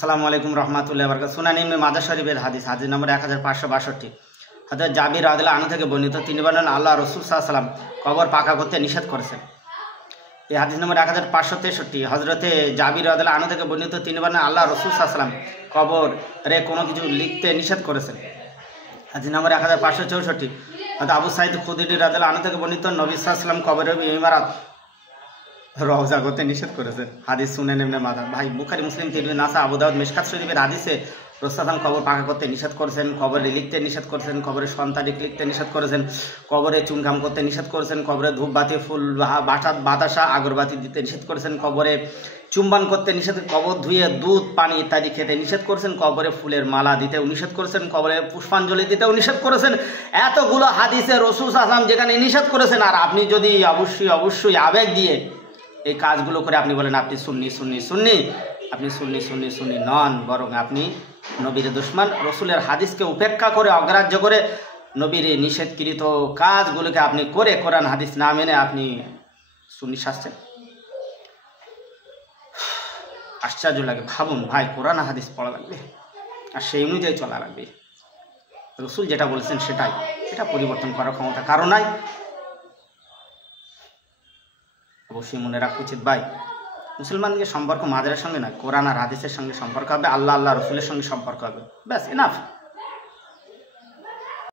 আসসালামু আলাইকুম রহমাতুল্লাহি ওয়া বারাকাতুহু। সুনান ইবনে মাজাহ শরীফের হাদিস নম্বর 1562। হযরত জাবির রাদিয়াল্লাহু আনহু থেকে বর্ণিত, তিনি বলেন আল্লাহ রাসূল সাল্লাল্লাহু আলাইহি ওয়াসাল্লাম কবর পাকা করতে নিষেধ করেছেন। এই হাদিস নম্বর 1563। হযরতে জাবির রাদিয়াল্লাহু আনহু থেকে বর্ণিত, তিনি বলেন আল্লাহ রাসূল সাল্লাল্লাহু আলাইহি ওয়াসাল্লাম কবরে কোনো কিছু লিখতে নিষেধ করেছেন। হাদিস নম্বর 1564। হযরত আবু সাঈদ খুদরি রাদিয়াল্লাহু আনহু থেকে বর্ণিত, নবী সাল্লাল্লাহু আলাইহি ওয়াসাল্লাম কবরের ইমারত রওজা করতে নিষেধ করেছেন। হাদিস সুনান ইবনে মাজাহ। ভাই বুখারী, মুসলিম, তিরমিজি, নাসা, আবু দাউদ, মিশকাত শরীফের হাদিসে রাসূল কবর পাকা করতে নিষেধ করেছেন, কবরে লিখতে নিষেধ করেছেন, কবরে সন্তানিক লিখতে নিষেধ করেছেন, কবরে চুমঘাম করতে নিষেধ করেছেন, কবরে ধূপবাতি, ফুল, বাতাসা, আগরবাতি দিতে নিষেধ করেছেন, কবরে চুম্বন করতে নিষেধ, কবর ধুয়ে দুধ পানি ইত্যাদি খেতে নিষেধ করেছেন, কবরে ফুলের মালা দিতেও নিষেধ করেছেন, কবরে পুষ্পাঞ্জলি দিতেও নিষেধ করেছেন। এতগুলো হাদিসে রাসূল সাল্লাল্লাহু আলাইহি ওয়াসাল্লাম যেখানে নিষেধ করেছেন, আর আপনি যদি অবশ্যই আবেগ দিয়ে এই কাজগুলো করে আপনি বলেন আপনি সুন্নি, আপনি সুন্নি নন, বরং আপনি নবীর দুশমন। রসুলের হাদিসকে উপেক্ষা করে, অগ্রাহ্য করে নবীর নিষেধকৃত কাজগুলোকে আপনি করে কোরআন হাদিস না মেনে আপনি সুন্নি শাসছেন। আশ্চর্য লাগে। ভাবুন ভাই, কোরআন হাদিস পড়া লাগবে আর সেই অনুযায়ী চলা লাগবে। রসুল যেটা বলেছেন সেটাই, এটা পরিবর্তন করার ক্ষমতা কারো নাই। অবশ্যই মনে রাখা উচিত ভাই, মুসলমানদের সম্পর্ক মাজারের সঙ্গে নয়, কোরআন আর হাদিসের সঙ্গে সম্পর্ক হবে, আল্লাহ রসুলের সঙ্গে সম্পর্ক হবে। ব্যাস, এনাফ।